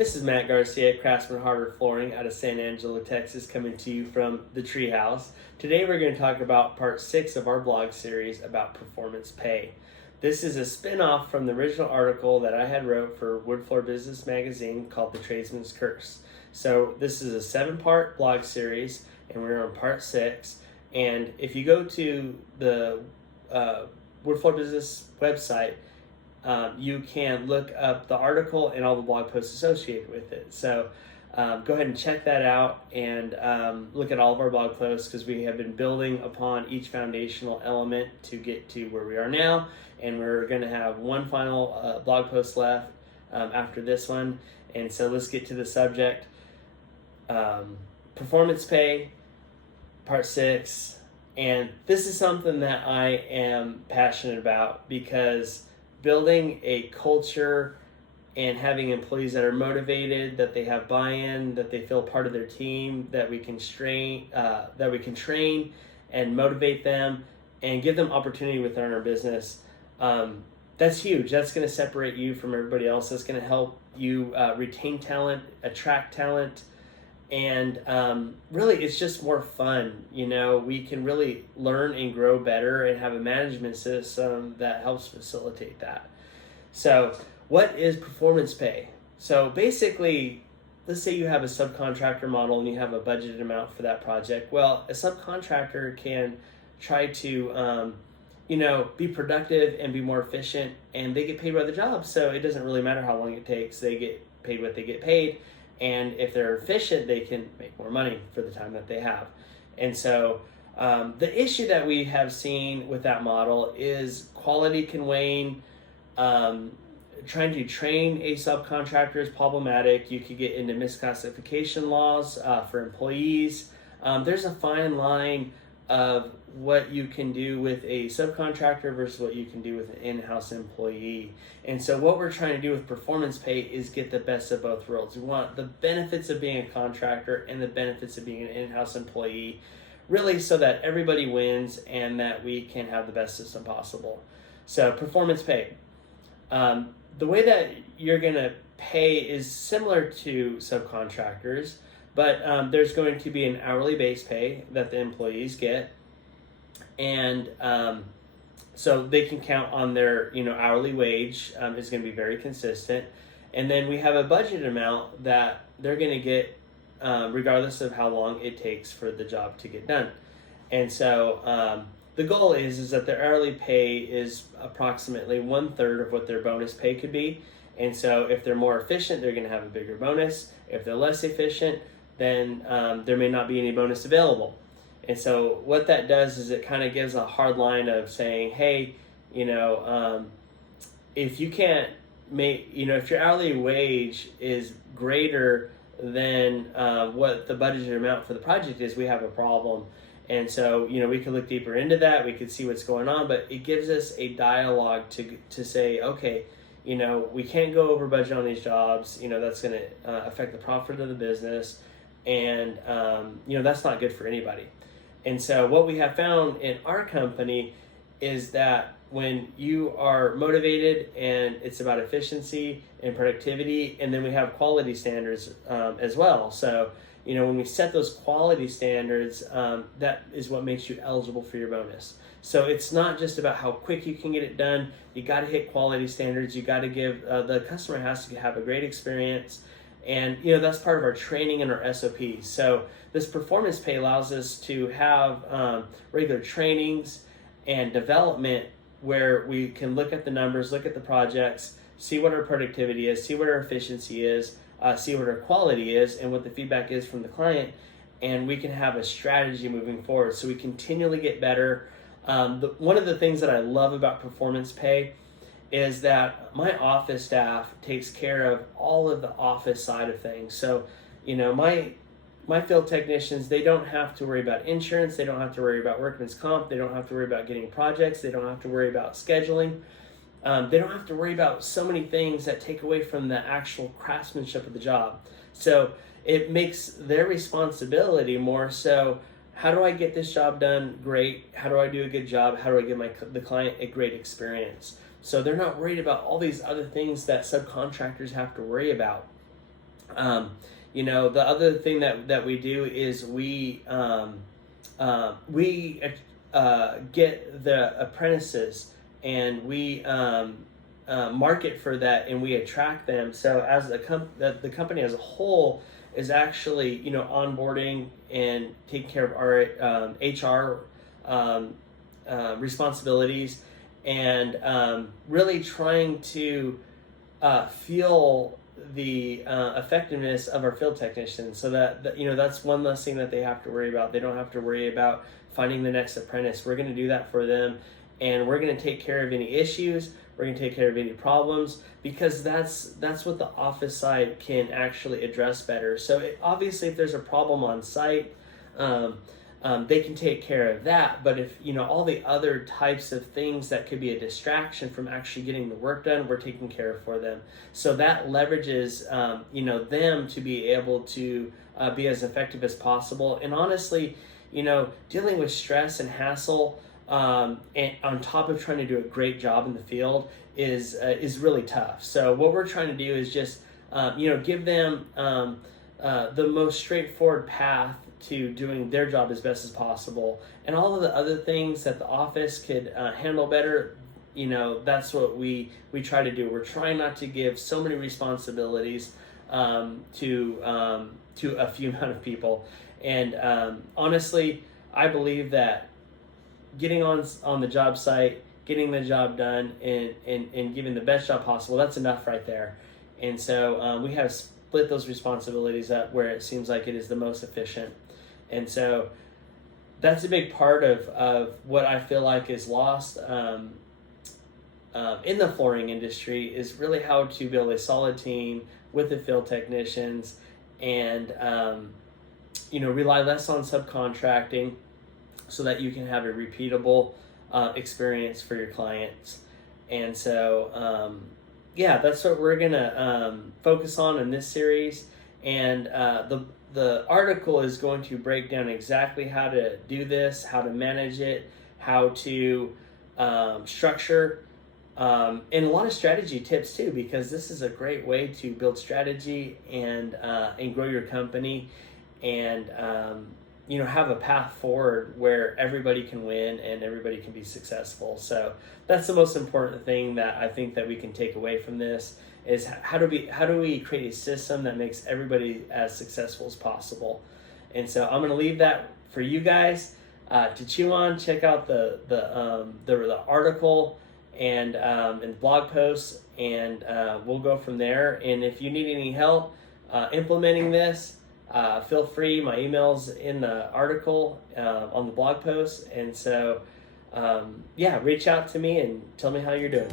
This is Matt Garcia, Craftsman Hardware Flooring out of San Angelo, Texas, coming to you from the Treehouse. Today we're going to talk about part 6 of our blog series about performance pay. This is a spin-off from the original article that I had wrote for Wood Floor Business Magazine called The Tradesman's Curse. So this is a 7-part blog series, and we're on part 6. And if you go to the Wood Floor Business website, you can look up the article and all the blog posts associated with it. So go ahead and check that out and look at all of our blog posts, because we have been building upon each foundational element to get to where we are now. And we're going to have one final blog post left after this one. And so let's get to the subject. Performance pay, part 6. And this is something that I am passionate about, because building a culture and having employees that are motivated, that they have buy-in, that they feel part of their team, that we can train and motivate them and give them opportunity within our business. That's huge. That's going to separate you from everybody else. That's going to help you retain talent, attract talent, and really it's just more fun. You know, we can really learn and grow better and have a management system that helps facilitate that. So what is performance pay? So basically, let's say you have a subcontractor model and you have a budgeted amount for that project. Well, a subcontractor can try to be productive and be more efficient, and they get paid by the job. So it doesn't really matter how long it takes. They get paid what they get paid. And if they're efficient, they can make more money for the time that they have. And so the issue that we have seen with that model is quality can wane. Trying to train a subcontractor is problematic. You could get into misclassification laws for employees. There's a fine line of what you can do with a subcontractor versus what you can do with an in-house employee. And so what we're trying to do with performance pay is get the best of both worlds. We want the benefits of being a contractor and the benefits of being an in-house employee, really, so that everybody wins and that we can have the best system possible. So performance pay. The way that you're going to pay is similar to subcontractors, but there's going to be an hourly base pay that the employees get. And so they can count on their hourly wage is going to be very consistent. And then we have a budget amount that they're going to get regardless of how long it takes for the job to get done. And so the goal is that their hourly pay is approximately 1/3 of what their bonus pay could be. And so if they're more efficient, they're going to have a bigger bonus. If they're less efficient, then there may not be any bonus available. And so what that does is it kind of gives a hard line of saying, hey, if you can't make, if your hourly wage is greater than what the budgeted amount for the project is, we have a problem. And so, we could look deeper into that. We could see what's going on, but it gives us a dialogue to say, okay, we can't go over budget on these jobs. That's going to affect the profit of the business. And, that's not good for anybody. And so what we have found in our company is that when you are motivated and it's about efficiency and productivity, and then we have quality standards as well. So, when we set those quality standards, that is what makes you eligible for your bonus. So it's not just about how quick you can get it done. You got to hit quality standards. You got to give, the customer has to have a great experience. And, that's part of our training and our SOPs. So this performance pay allows us to have regular trainings and development where we can look at the numbers, look at the projects, see what our productivity is, see what our efficiency is, see what our quality is, and what the feedback is from the client. And we can have a strategy moving forward. So we continually get better. One of the things that I love about performance pay is that my office staff takes care of all of the office side of things. So, my field technicians, they don't have to worry about insurance. They don't have to worry about workman's comp. They don't have to worry about getting projects. They don't have to worry about scheduling. They don't have to worry about so many things that take away from the actual craftsmanship of the job. So it makes their responsibility more so, how do I get this job done great? How do I do a good job? How do I give the client a great experience? So they're not worried about all these other things that subcontractors have to worry about. Um, the other thing that we do is we get the apprentices, and we market for that, and we attract them. So as the company as a whole is actually onboarding and taking care of our HR responsibilities, and really trying to feel the effectiveness of our field technicians, so that that's one less thing that they have to worry about. They don't have to worry about finding the next apprentice. We're going to do that for them, and we're going to take care of any issues. We're going to take care of any problems, because that's what the office side can actually address better. So obviously, if there's a problem on site, they can take care of that. But if all the other types of things that could be a distraction from actually getting the work done, we're taking care of for them. So that leverages them to be able to be as effective as possible. And honestly, dealing with stress and hassle, and on top of trying to do a great job in the field is really tough. So what we're trying to do is just give them the most straightforward path to doing their job as best as possible, and all of the other things that the office could handle better. That's what we try to do. We're trying not to give so many responsibilities to a few amount of people. And honestly, I believe that getting on the job site, getting the job done, and giving the best job possible, that's enough right there. And so we have split those responsibilities up where it seems like it is the most efficient. And so that's a big part of what I feel like is lost in the flooring industry, is really how to build a solid team with the field technicians, and rely less on subcontracting, so that you can have a repeatable experience for your clients. And so that's what we're gonna focus on in this series. And the article is going to break down exactly how to do this, how to manage it, how to structure, and a lot of strategy tips too, because this is a great way to build strategy and grow your company, and have a path forward where everybody can win and everybody can be successful. So that's the most important thing that I think that we can take away from this, is how do we create a system that makes everybody as successful as possible. And so I'm going to leave that for you guys to chew on. Check out the article and blog posts, and we'll go from there. And if you need any help implementing this, feel free. My email's in the article on the blog post. And so reach out to me and tell me how you're doing.